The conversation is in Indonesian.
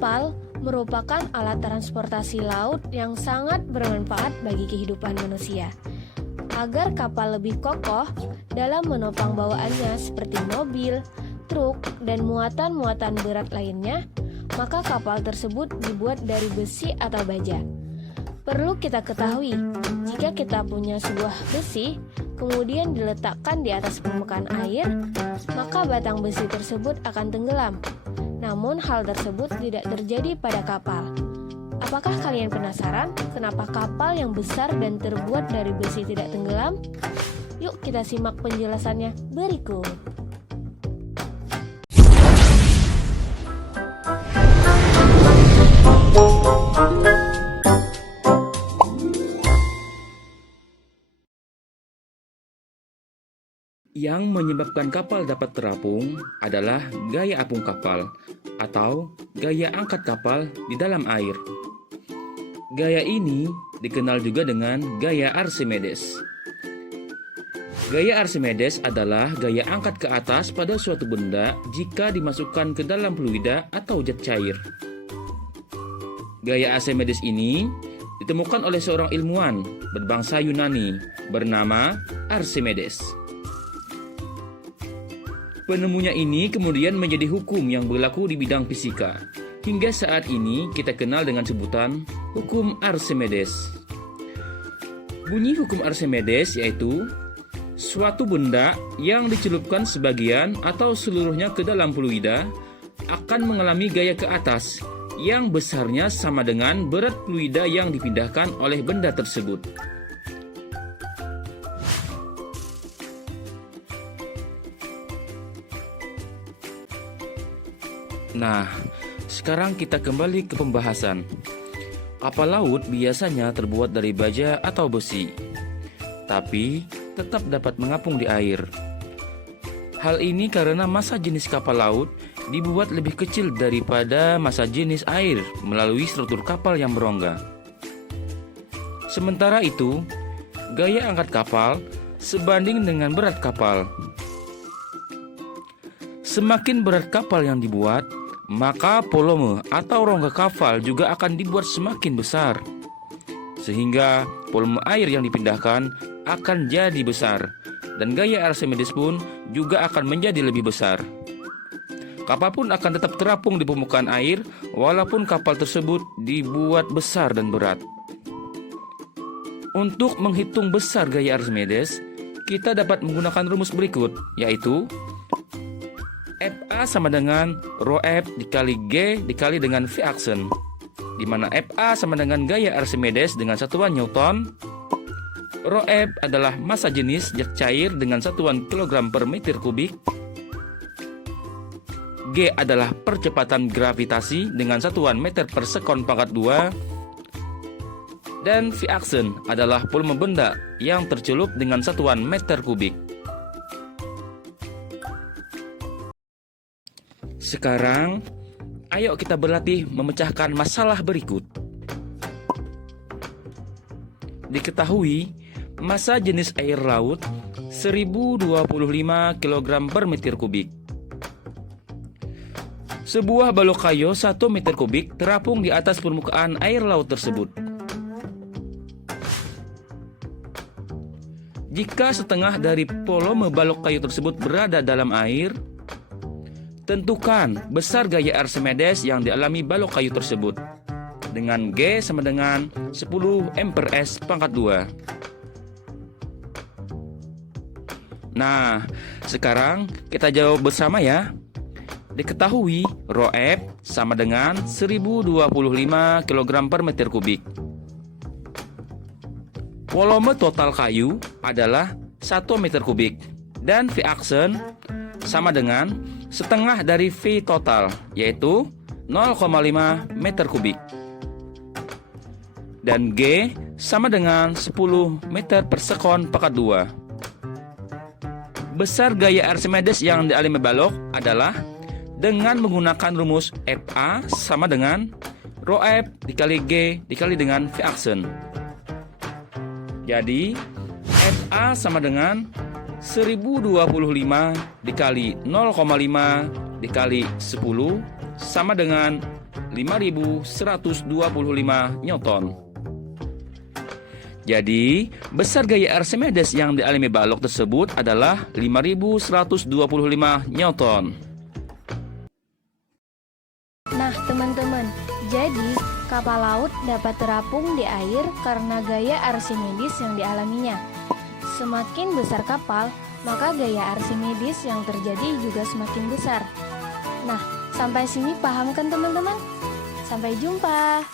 Kapal merupakan alat transportasi laut yang sangat bermanfaat bagi kehidupan manusia. Agar kapal lebih kokoh dalam menopang bawaannya seperti mobil, truk, dan muatan-muatan berat lainnya, maka kapal tersebut dibuat dari besi atau baja. Perlu kita ketahui, jika kita punya sebuah besi, kemudian diletakkan di atas permukaan air, maka batang besi tersebut akan tenggelam. Namun hal tersebut tidak terjadi pada kapal. Apakah kalian penasaran kenapa kapal yang besar dan terbuat dari besi tidak tenggelam? Yuk kita simak penjelasannya berikut. Yang menyebabkan kapal dapat terapung adalah gaya apung kapal atau gaya angkat kapal di dalam air. Gaya ini dikenal juga dengan gaya Archimedes. Gaya Archimedes adalah gaya angkat ke atas pada suatu benda jika dimasukkan ke dalam fluida atau zat cair. Gaya Archimedes ini ditemukan oleh seorang ilmuwan berbangsa Yunani bernama Archimedes. Penemunya ini kemudian menjadi hukum yang berlaku di bidang fisika. Hingga saat ini kita kenal dengan sebutan hukum Archimedes. Bunyi hukum Archimedes yaitu suatu benda yang dicelupkan sebagian atau seluruhnya ke dalam fluida akan mengalami gaya ke atas yang besarnya sama dengan berat fluida yang dipindahkan oleh benda tersebut. Nah, sekarang kita kembali ke pembahasan. Kapal laut biasanya terbuat dari baja atau besi, tapi tetap dapat mengapung di air. Hal ini karena massa jenis kapal laut dibuat lebih kecil daripada massa jenis air melalui struktur kapal yang berongga. Sementara itu, gaya angkat kapal sebanding dengan berat kapal. Semakin berat kapal yang dibuat, maka volume atau rongga kapal juga akan dibuat semakin besar, sehingga volume air yang dipindahkan akan jadi besar, dan gaya Archimedes pun juga akan menjadi lebih besar. Kapal pun akan tetap terapung di permukaan air, walaupun kapal tersebut dibuat besar dan berat. Untuk menghitung besar gaya Archimedes, kita dapat menggunakan rumus berikut, yaitu FA sama dengan rho F dikali G dikali dengan V action, di mana FA sama dengan gaya Archimedes dengan satuan Newton, rho F adalah massa jenis zat cair dengan satuan kilogram per meter kubik, G adalah percepatan gravitasi dengan satuan meter per sekon pangkat 2, dan V action adalah volume benda yang tercelup dengan satuan meter kubik. Sekarang, ayo kita berlatih memecahkan masalah berikut. Diketahui, massa jenis air laut 1025 kg per meter kubik. Sebuah balok kayu 1 meter kubik terapung di atas permukaan air laut tersebut. Jika setengah dari volume balok kayu tersebut berada dalam air, tentukan besar gaya Archimedes yang dialami balok kayu tersebut dengan G sama dengan 10 M/S pangkat 2. Nah, sekarang kita jawab bersama ya. Diketahui rho F sama dengan 1025 kg per meter kubik. Volume total kayu adalah 1 meter kubik dan V action sama dengan setengah dari V total, yaitu 0,5 meter kubik. Dan G sama dengan 10 meter per sekon pangkat 2. Besar gaya Archimedes yang dialami balok adalah dengan menggunakan rumus FA sama dengan rho F dikali G dikali dengan V action. Jadi, FA sama dengan 1025 dikali 0,5 dikali 10 sama dengan 5.125 Newton. Jadi, besar gaya Archimedes yang dialami balok tersebut adalah 5.125 Newton. Nah, teman-teman, jadi kapal laut dapat terapung di air karena gaya Archimedes yang dialaminya. Semakin besar kapal, maka gaya Archimedes yang terjadi juga semakin besar. Nah, sampai sini paham kan teman-teman? Sampai jumpa.